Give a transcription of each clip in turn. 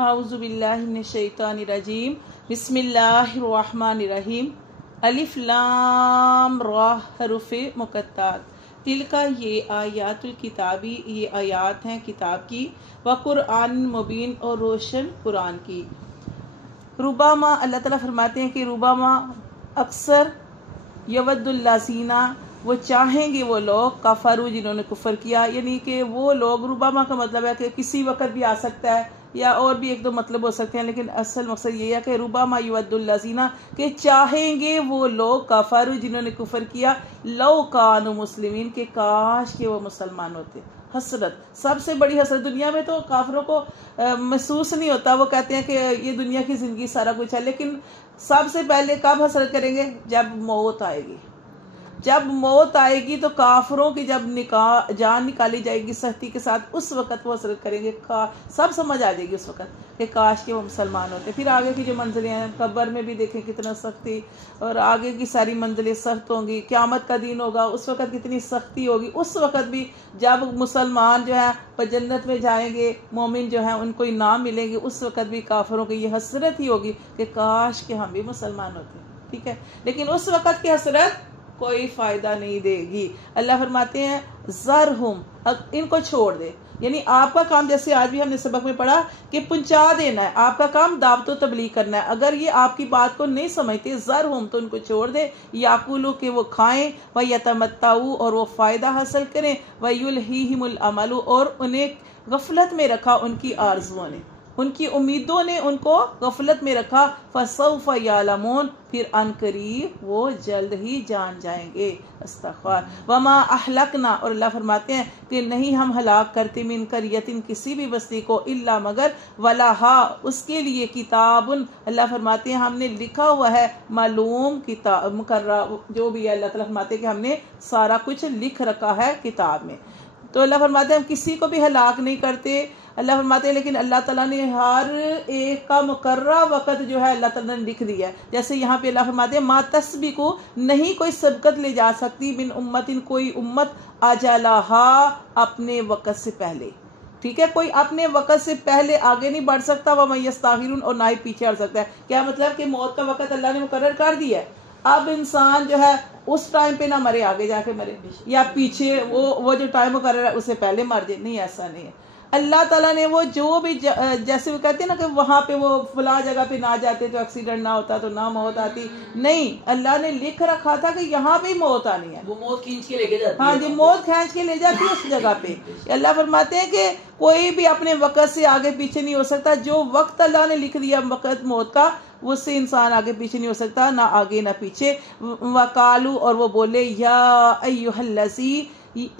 اعوذ باللہ من الشیطان الرجیم بسم اللہ الرحمن الرحیم الف لام را حروف مقطعات تلکا یہ آیات الکتابی یہ آیات ہیں کتاب کی و قرآن مبین اور روشن قرآن کی. ربما اللہ تعالیٰ فرماتے ہیں کہ ربما اکثر یود الذین وہ چاہیں گے وہ لوگ کفروا جنہوں نے کفر کیا، یعنی کہ وہ لوگ ربما کا مطلب ہے کہ کسی وقت بھی آ سکتا ہے یا اور بھی ایک دو مطلب ہو سکتے ہیں، لیکن اصل مقصد یہ ہے کہ ربما یود الذین کہ چاہیں گے وہ لوگ کفروا جنہوں نے کفر کیا لو کانوا مسلمین کہ کاش کہ وہ مسلمان ہوتے. حسرت، سب سے بڑی حسرت دنیا میں تو کافروں کو محسوس نہیں ہوتا، وہ کہتے ہیں کہ یہ دنیا کی زندگی سارا کچھ ہے، لیکن سب سے پہلے کب حسرت کریں گے؟ جب موت آئے گی. جب موت آئے گی تو کافروں کی جب جان نکالی جائے گی سختی کے ساتھ، اس وقت وہ حسرت کریں گے. سب سمجھ آ جائے گی اس وقت کہ کاش کہ وہ مسلمان ہوتے. پھر آگے کی جو منزلیں ہیں، قبر میں بھی دیکھیں کتنا سختی، اور آگے کی ساری منزلیں سخت ہوں گی. قیامت کا دن ہوگا، اس وقت کتنی سختی ہوگی. اس وقت بھی جب مسلمان جو ہے جنت میں جائیں گے، مومن جو ہیں ان کو انعام ملیں گے، اس وقت بھی کافروں کی یہ حسرت ہی ہوگی کہ کاش کہ ہم بھی مسلمان ہوتے. ٹھیک ہے، لیکن اس وقت کی حسرت کوئی فائدہ نہیں دے گی. اللہ فرماتے ہیں ذرہم، ان کو چھوڑ دے. یعنی آپ کا کام، جیسے آج بھی ہم نے سبق میں پڑھا کہ پہنچا دینا ہے، آپ کا کام دعوت و تبلیغ کرنا ہے. اگر یہ آپ کی بات کو نہیں سمجھتے ذرہم تو ان کو چھوڑ دے. یاکلوا کہ وہ کھائیں، ویتمتعوا اور وہ فائدہ حاصل کریں، ویلہیہم الامل اور انہیں غفلت میں رکھا ان کی آرزوؤں نے، ان کی امیدوں نے ان کو غفلت میں رکھا. فسوف یعلمون پھر ان قریب وہ جلد ہی جان جائیں گے. استغفار. وما اہلکنا اور اللہ فرماتے ہیں کہ نہیں ہم ہلاک کرتے من قریۃ کسی بھی بستی کو الا مگر ولہا اس کے لیے کتاب، اللہ فرماتے ہیں ہم نے لکھا ہوا ہے معلوم کتاب مقررہ، جو بھی ہے اللہ تعالیٰ فرماتے ہیں کہ ہم نے سارا کچھ لکھ رکھا ہے کتاب میں. تو اللہ فرماتے ہیں ہم کسی کو بھی ہلاک نہیں کرتے. اللہ فرماتے ہیں لیکن اللہ تعالیٰ نے ہر ایک کا مقررہ وقت جو ہے اللہ تعالیٰ نے لکھ دیا ہے. جیسے یہاں پہ اللہ فرماتے ہیں ما تسبقو نہیں کوئی سبقت لے جا سکتی من امتن کوئی امت اجلہا اپنے وقت سے پہلے. ٹھیک ہے، کوئی اپنے وقت سے پہلے آگے نہیں بڑھ سکتا. وَمَن يَسْتَأْخِرُونَ اور نہ ہی پیچھے ہٹ سکتا ہے. کیا مطلب کہ موت کا وقت اللہ نے مقرر کر دیا ہے، اب انسان جو ہے اس ٹائم پہ نہ مرے آگے جا کے مرے، یا پیچھے وہ جو ٹائم مقرر ہے اس سے پہلے مر جائے. نہیں، ایسا نہیں ہے. اللہ تعالیٰ نے وہ جو بھی جیسے وہ کہتے ہیں نا کہ وہاں پہ وہ فلاں جگہ پہ نہ جاتے تو ایکسیڈنٹ نہ ہوتا تو نہ موت آتی. نہیں، اللہ نے لکھ رکھا تھا کہ یہاں پہ موت آنی ہے. وہ موت کھینچ کے لے کے جاتی ہے. ہاں جی، موت کھینچ کے لے جاتی ہے اس جگہ پہ. اللہ فرماتے ہیں کہ کوئی بھی اپنے وقت سے آگے پیچھے نہیں ہو سکتا. جو وقت اللہ نے لکھ دیا وقت موت کا، وہ سے انسان آگے پیچھے نہیں ہو سکتا، نہ آگے نہ پیچھے. وقالو اور وہ بولے یا ایھا الذی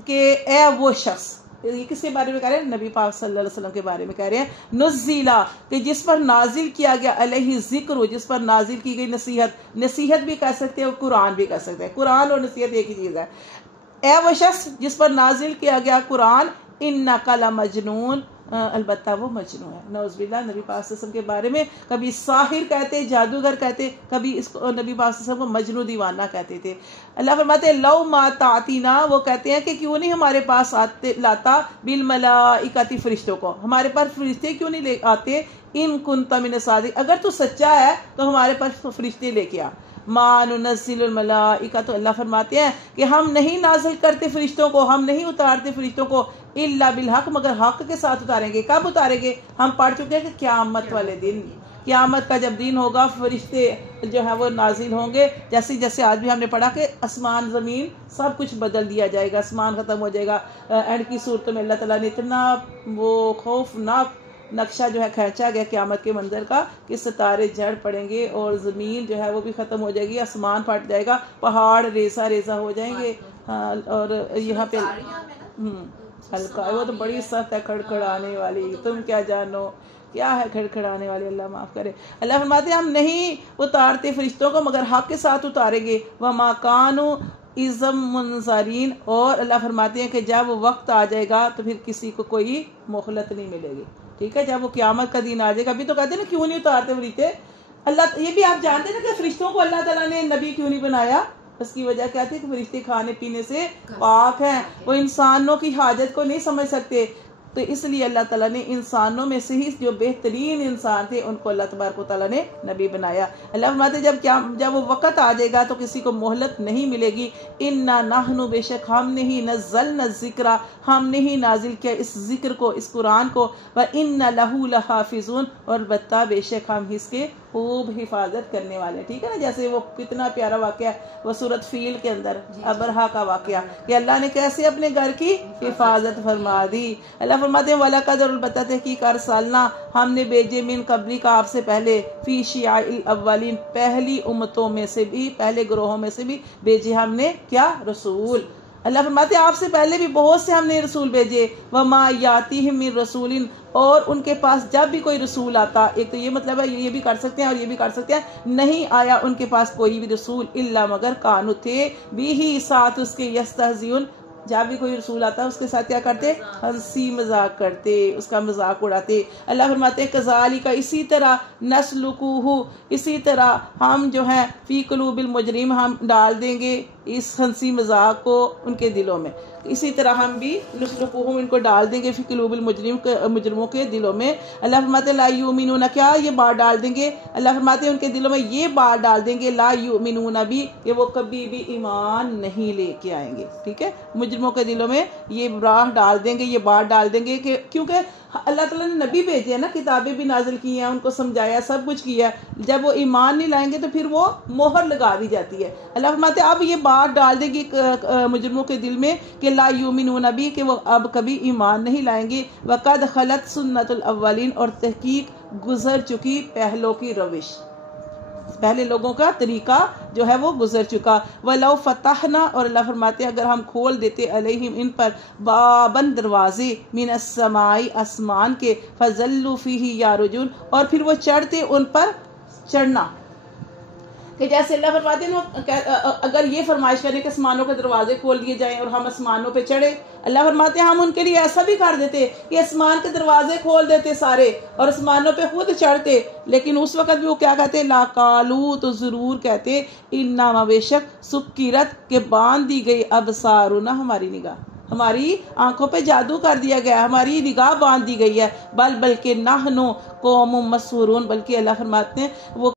کہ اے وہ شخص، یہ کس کے بارے میں کہہ رہے ہیں؟ نبی پاک صلی اللہ علیہ وسلم کے بارے میں کہہ رہے ہیں. نزیلا کہ جس پر نازل کیا گیا، علیہ ذکر جس پر نازل کی گئی نصیحت. نصیحت بھی کہہ سکتے ہیں اور قرآن بھی کہہ سکتے ہیں. قرآن اور نصیحت ایک ہی چیز ہے. اے وہ شخص جس پر نازل کیا گیا قرآن، انک لمجنون البتہ وہ مجنون ہے. نعوذ باللہ. نبی پاک صلی اللہ علیہ وسلم کے بارے میں کبھی ساحر کہتے، جادوگر کہتے، کبھی اس کو نبی پاک صلی اللہ علیہ وسلم کو مجنون دیوانہ کہتے تھے. اللہ فرماتے ہیں لو ما تعتینا وہ کہتے ہیں کہ کیوں نہیں ہمارے پاس لاتا بالملائکۃ فرشتوں کو، ہمارے پاس فرشتے کیوں نہیں لے آتے. ان کنت من الصادقین اگر تو سچا ہے تو ہمارے پاس فرشتے لے کے آ. ما ننزل الملائکہ تو اللہ فرماتے ہیں کہ ہم نہیں نازل کرتے فرشتوں کو، ہم نہیں اتارتے فرشتوں کو الا بالحق مگر حق کے ساتھ اتاریں گے. کب اتاریں گے؟ ہم پڑھ چکے ہیں کہ قیامت والے دن. قیامت کا جب دن ہوگا فرشتے جو ہے وہ نازل ہوں گے. جیسے آج بھی ہم نے پڑھا کہ آسمان زمین سب کچھ بدل دیا جائے گا، آسمان ختم ہو جائے گا. اینڈ کی صورتوں میں اللہ تعالیٰ نے اتنا وہ خوفناک نقشہ جو ہے کھینچا گیا قیامت کے منظر کا کہ ستارے جھڑ پڑیں گے اور زمین جو ہے وہ بھی ختم ہو جائے گی، آسمان پھٹ جائے گا، پہاڑ ریزہ ریزہ ہو جائیں گے. اور یہاں پہ ہلکا وہ تو بڑی سخت ہے، کھڑکھڑانے والی. تم کیا جانو کیا ہے کھڑکھڑانے والی، اللہ معاف کرے. اللہ فرماتے ہیں ہم نہیں اتارتے فرشتوں کو مگر حق کے ساتھ اتاریں گے. وما کانوا اذا منظرین اور اللہ فرماتے ہیں کہ جب وہ وقت آ جائے گا تو پھر کسی کو کوئی مہلت نہیں ملے گی. ٹھیک ہے، جب وہ قیامت کا دن آ جائے گا. ابھی تو کہتے ہیں نا کیوں نہیں اتارتے فرشتے. اللہ یہ بھی آپ جانتے ہیں نا کہ فرشتوں کو اللہ تعالیٰ نے نبی کیوں نہیں بنایا. اس کی وجہ کیا تھی کہ فرشتے کھانے پینے سے پاک ہیں، وہ انسانوں کی حاجت کو نہیں سمجھ سکتے. تو اس لیے اللہ تعالیٰ نے انسانوں میں سے ہی جو بہترین انسان تھے ان کو اللہ تبارک و تعالیٰ نے نبی بنایا۔ اللہ فرماتے جب وہ وقت آ جائے گا تو کسی کو مہلت نہیں ملے گی۔ انا نحن، بے شک ہم نے ہی، نزلنا الذکر، ہم نے ہی نازل کیا اس ذکر کو، اس قرآن کو، وَإِنَّ لَهُ لَحَافِظُونَ، اور البتہ بے شک ہم اس کے خوب حفاظت کرنے والے۔ ٹھیک ہے نا، جیسے وہ کتنا پیارا واقعہ ہے وہ سورۃ فیل کے اندر ابرہا کا واقعہ کہ اللہ نے کیسے اپنے گھر کی حفاظت فرما دی۔ اللہ فرماتے ہیں وَلَقَدْ، البتہ تحقیق ارسلنا، ہم نے بھیجے من قبلی کا، آپ سے پہلے، فی شیع الاولین، پہلی امتوں میں سے بھی، پہلے گروہوں میں سے بھی بھیجے ہم نے کیا، رسول۔ اللہ فرماتے ہیں آپ سے پہلے بھی بہت سے ہم نے رسول بھیجے، وما یاتیہم من رسول، اور ان کے پاس جب بھی کوئی رسول آتا، ایک تو یہ مطلب ہے یہ بھی کر سکتے ہیں اور یہ بھی کر سکتے ہیں، نہیں آیا ان کے پاس کوئی بھی رسول، الا مگر کانوا، تھے بھی ہی ساتھ اس کے، یستہزئون، جب بھی کوئی رسول آتا اس کے ساتھ کیا کرتے، ہنسی مذاق کرتے، اس کا مذاق اڑاتے۔ اللہ فرماتے ہیں کذالک، اسی طرح، نسلکوہ، اسی طرح ہم جو ہیں، فی قلوب المجرم، ہم ڈال دیں گے اس ہنسی مذاق کو ان کے دلوں میں، اسی طرح ہم بھی نسلکوہ، ان کو ڈال دیں گے، فی قلوب المجرم، مجرموں کے دلوں میں۔ اللہ فرماتے ہیں لا یؤمنون، کیا یہ بات ڈال دیں گے، اللہ فرماتے ہیں ان کے دلوں میں یہ بات ڈال دیں گے، لا یؤمنون بھی، کہ وہ کبھی بھی ایمان نہیں لے کے آئیں گے۔ ٹھیک ہے، مجرموں کے دلوں میں یہ راہ ڈال دیں گے، یہ بات ڈال دیں گے کہ کیونکہ اللہ تعالیٰ نے نبی بھیجے ہیں نا، کتابیں بھی نازل کی ہیں، ان کو سمجھایا، سب کچھ کیا ہے، جب وہ ایمان نہیں لائیں گے تو پھر وہ مہر لگا دی جاتی ہے۔ اللہ فرماتے ہیں اب یہ بات ڈال دے گی مجرموں کے دل میں کہ لا یؤمنون بھی، کہ وہ اب کبھی ایمان نہیں لائیں گے، وقد خلت سنت الاولین، اور تحقیق گزر چکی پہلوں کی روش، پہلے لوگوں کا طریقہ جو ہے وہ گزر چکا۔ وَلَوْ فَتَحْنَا، اور اللہ فرماتے ہیں اگر ہم کھول دیتے، علیہم، ان پر، باباً، دروازے، من السماء، آسمان کے، فَظَلُّوا فِيهِ يَعْرُجُونَ، اور پھر وہ چڑھتے ان پر چڑھنا، کہ جیسے اللہ فرماتے ہیں اگر یہ فرمائش کریں کہ آسمانوں کے دروازے کھول دیے جائیں اور ہم آسمانوں پہ چڑھے، اللہ فرماتے ہیں ہم ان کے لیے ایسا بھی کر دیتے کہ آسمان کے دروازے کھول دیتے سارے اور آسمانوں پہ خود چڑھتے، لیکن اس وقت بھی وہ کیا کہتے، لا قالو، تو ضرور کہتے، انما، بے شک، سکرت، کہ باندھ دی گئی، ابصارنا، ہماری نگاہ، ہماری آنکھوں پہ جادو کر دیا گیا، ہماری نگاہ باندھ دی گئی ہے، بلکہ نحن قوم مسحورون، بلکہ اللہ فرماتے ہیں وہ